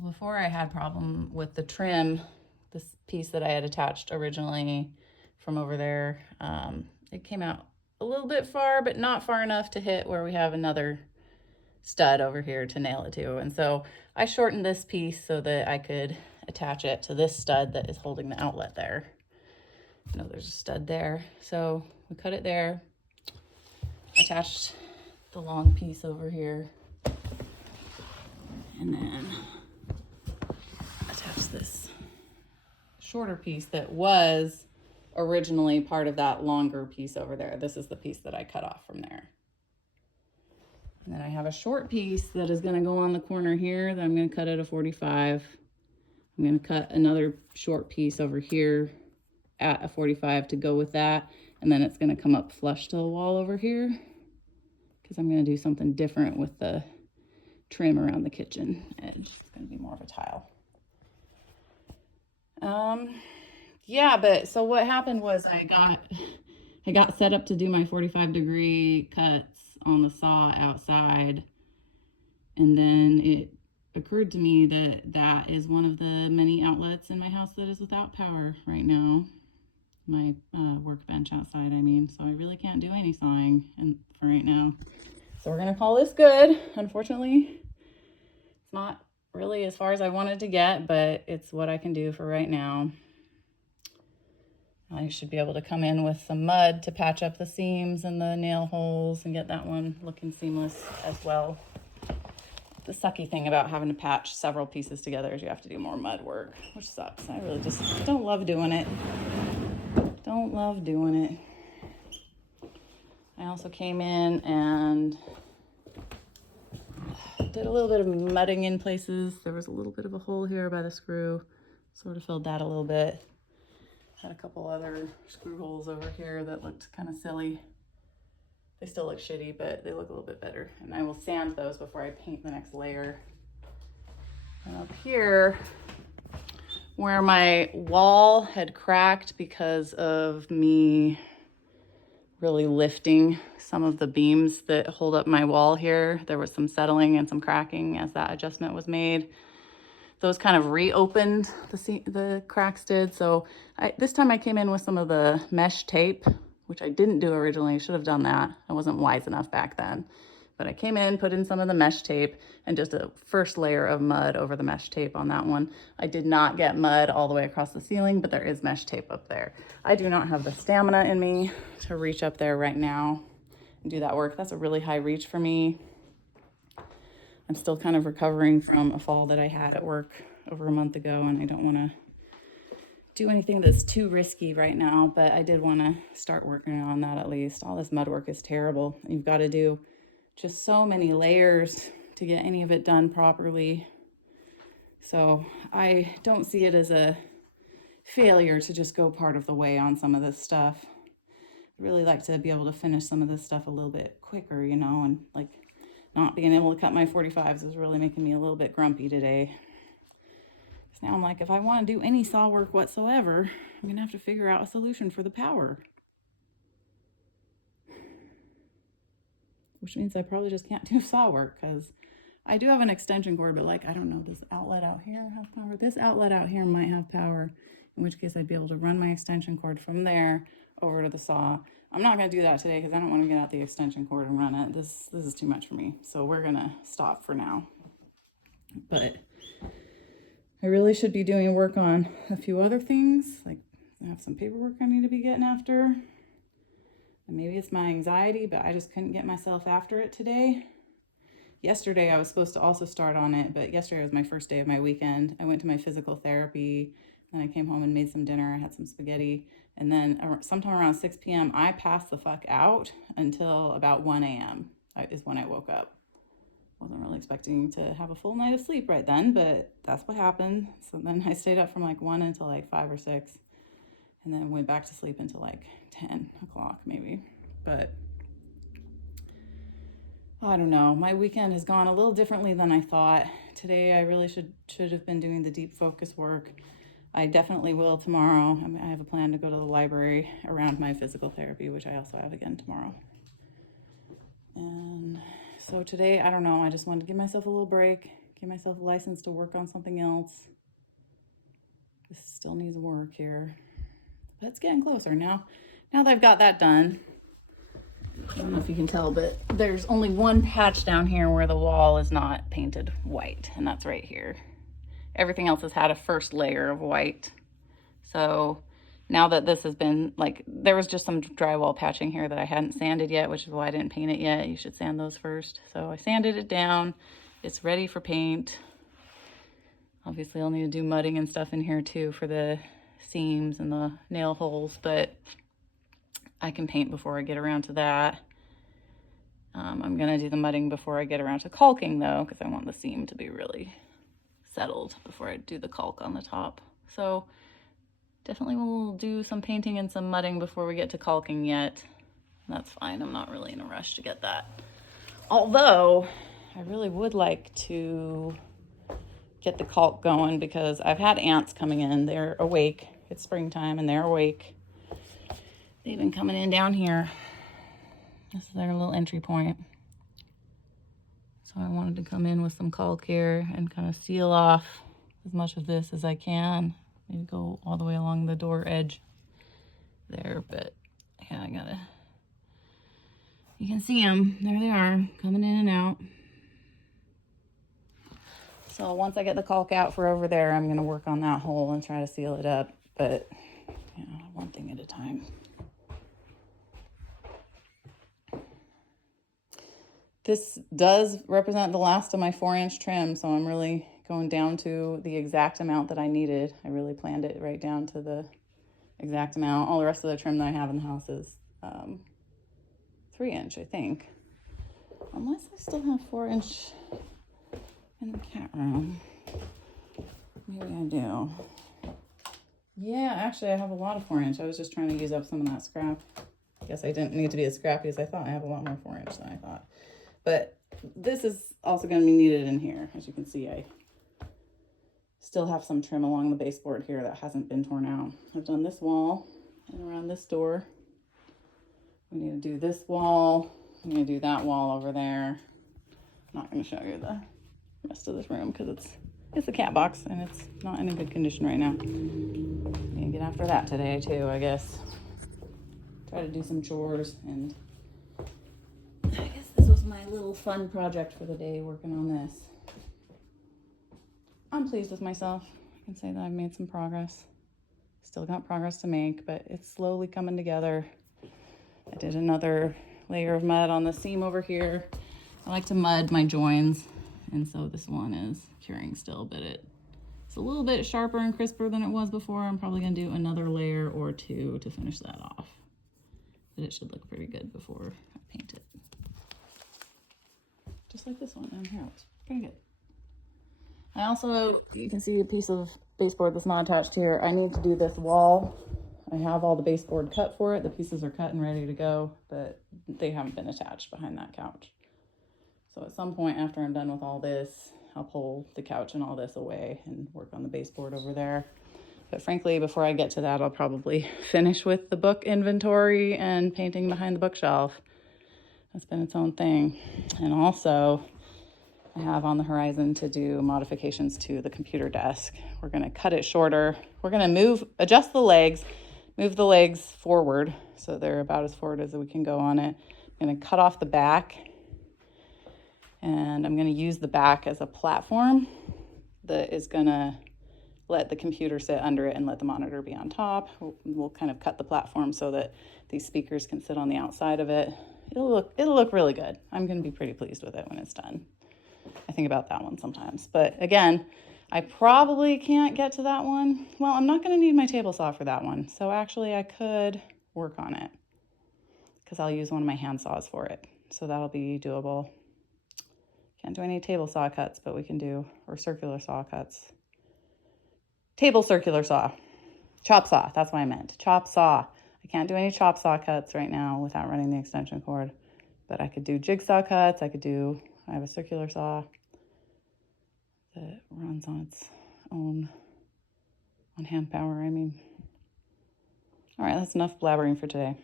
Well, before I had problem with the trim, this piece that I had attached originally from over there, it came out a little bit far, but not far enough to hit where we have another stud over here to nail it to. And so I shortened this piece so that I could attach it to this stud that is holding the outlet there. You know, there's a stud there. So we cut it there, attached the long piece over here, and then attach this shorter piece that was originally part of that longer piece over there. This is the piece that I cut off from there. And then I have a short piece that is going to go on the corner here that I'm going to cut at a 45. I'm going to cut another short piece over here at a 45 to go with that. And then it's going to come up flush to the wall over here because I'm going to do something different with the trim around the kitchen edge. It's going to be more of a tile. Yeah, but so what happened was I got set up to do my 45-degree cuts on the saw outside, and then it occurred to me that that is one of the many outlets in my house that is without power right now. My workbench outside, I mean, so I really can't do any sawing for right now. So we're gonna call this good. Unfortunately, it's not really as far as I wanted to get, but it's what I can do for right now. I should be able to come in with some mud to patch up the seams and the nail holes and get that one looking seamless as well. The sucky thing about having to patch several pieces together is you have to do more mud work, which sucks. I really just don't love doing it. Don't love doing it. I also came in and did a little bit of mudding in places. There was a little bit of a hole here by the screw. Sort of filled that a little bit. Had a couple other screw holes over here that looked kind of silly. They still look shitty, but they look a little bit better. And I will sand those before I paint the next layer. And up here, where my wall had cracked because of me really lifting some of the beams that hold up my wall here, there was some settling and some cracking as that adjustment was made. Those kind of reopened, the cracks did. So this time I came in with some of the mesh tape, which I didn't do originally. I should have done that. I wasn't wise enough back then. But I came in, put in some of the mesh tape and just a first layer of mud over the mesh tape on that one. I did not get mud all the way across the ceiling, but there is mesh tape up there. I do not have the stamina in me to reach up there right now and do that work. That's a really high reach for me. I'm still kind of recovering from a fall that I had at work over a month ago, and I don't want to do anything that's too risky right now, but I did want to start working on that at least. All this mud work is terrible. You've got to do just so many layers to get any of it done properly. So I don't see it as a failure to just go part of the way on some of this stuff. I really like to be able to finish some of this stuff a little bit quicker, you know, and like not being able to cut my 45s is really making me a little bit grumpy today. Because now I'm like, if I want to do any saw work whatsoever, I'm going to have to figure out a solution for the power. Which means I probably just can't do saw work because I do have an extension cord, but like, I don't know, does the outlet out here have power? This outlet out here might have power, in which case I'd be able to run my extension cord from there over to the saw. I'm not going to do that today because I don't want to get out the extension cord and run it. This is too much for me. So we're going to stop for now. But I really should be doing work on a few other things. Like I have some paperwork I need to be getting after. And maybe it's my anxiety, but I just couldn't get myself after it today. Yesterday I was supposed to also start on it, but yesterday was my first day of my weekend. I went to my physical therapy, then I came home and made some dinner. I had some spaghetti. And then sometime around 6 p.m., I passed the fuck out until about 1 a.m. is when I woke up. Wasn't really expecting to have a full night of sleep right then, but that's what happened. So then I stayed up from like 1 until like 5 or 6, and then went back to sleep until like 10 o'clock maybe. But I don't know. My weekend has gone a little differently than I thought. Today I really should have been doing the deep focus work. I definitely will tomorrow. I have a plan to go to the library around my physical therapy, which I also have again tomorrow. And so today, I don't know, I just wanted to give myself a little break, give myself a license to work on something else. This still needs work here, but it's getting closer now. Now that I've got that done, I don't know if you can tell, but there's only one patch down here where the wall is not painted white, and that's right here. Everything else has had a first layer of white. So now that this has been, like, there was just some drywall patching here that I hadn't sanded yet, which is why I didn't paint it yet. You should sand those first. So I sanded it down. It's ready for paint. Obviously I'll need to do mudding and stuff in here too for the seams and the nail holes, but I can paint before I get around to that. I'm gonna do the mudding before I get around to caulking though, because I want the seam to be really settled before I do the caulk on the top. So definitely we'll do some painting and some mudding before we get to caulking yet. That's fine, I'm not really in a rush to get that. Although, I really would like to get the caulk going because I've had ants coming in. They're awake. It's springtime and they're awake. They've been coming in down here. This is their little entry point. So I wanted to come in with some caulk here and kind of seal off as much of this as I can. Maybe go all the way along the door edge there, but yeah, you can see them. There they are, coming in and out. So once I get the caulk out for over there, I'm gonna work on that hole and try to seal it up, but you know, one thing at a time. This does represent the last of my 4-inch trim, so I'm really going down to the exact amount that I needed. I really planned it right down to the exact amount. All the rest of the trim that I have in the house is 3-inch, I think. Unless I still have 4-inch in the cat room. Maybe I do. Yeah, actually I have a lot of 4-inch. I was just trying to use up some of that scrap. I guess I didn't need to be as scrappy as I thought. I have a lot more 4-inch than I thought. But this is also going to be needed in here. As you can see, I still have some trim along the baseboard here that hasn't been torn out. I've done this wall and around this door. We need to do this wall. I'm going to do that wall over there. I'm not going to show you the rest of this room because it's a cat box and it's not in a good condition right now. I'm going to get after that today too, I guess. Try to do some chores, and I guess this was my little fun project for the day, working on this. I'm pleased with myself. I can say that I've made some progress. Still got progress to make, but it's slowly coming together. I did another layer of mud on the seam over here. I like to mud my joins, and so this one is curing still, but it's a little bit sharper and crisper than it was before. I'm probably gonna do another layer or two to finish that off. But it should look pretty good before I paint it. Just like this one down here, looks pretty good. I also, you can see a piece of baseboard that's not attached here. I need to do this wall. I have all the baseboard cut for it. The pieces are cut and ready to go, but they haven't been attached behind that couch. So at some point after I'm done with all this, I'll pull the couch and all this away and work on the baseboard over there. But frankly, before I get to that, I'll probably finish with the book inventory and painting behind the bookshelf. That's been its own thing. And also, I have on the horizon to do modifications to the computer desk. We're gonna cut it shorter. We're gonna adjust the legs, move the legs forward so they're about as forward as we can go on it. I'm gonna cut off the back, and I'm gonna use the back as a platform that is gonna let the computer sit under it and let the monitor be on top. We'll kind of cut the platform so that these speakers can sit on the outside of it. It'll look really good. I'm gonna be pretty pleased with it when it's done. I think about that one sometimes. But again, I probably can't get to that one. Well, I'm not gonna need my table saw for that one. So actually I could work on it because I'll use one of my hand saws for it. So that'll be doable. Can't do any table saw cuts, but we can do, or circular saw cuts. Table circular saw. Chop saw, that's what I meant. Chop saw. I can't do any chop saw cuts right now without running the extension cord. But I could do jigsaw cuts. I have a circular saw that runs on its own, on hand power, I mean. All right, that's enough blabbering for today.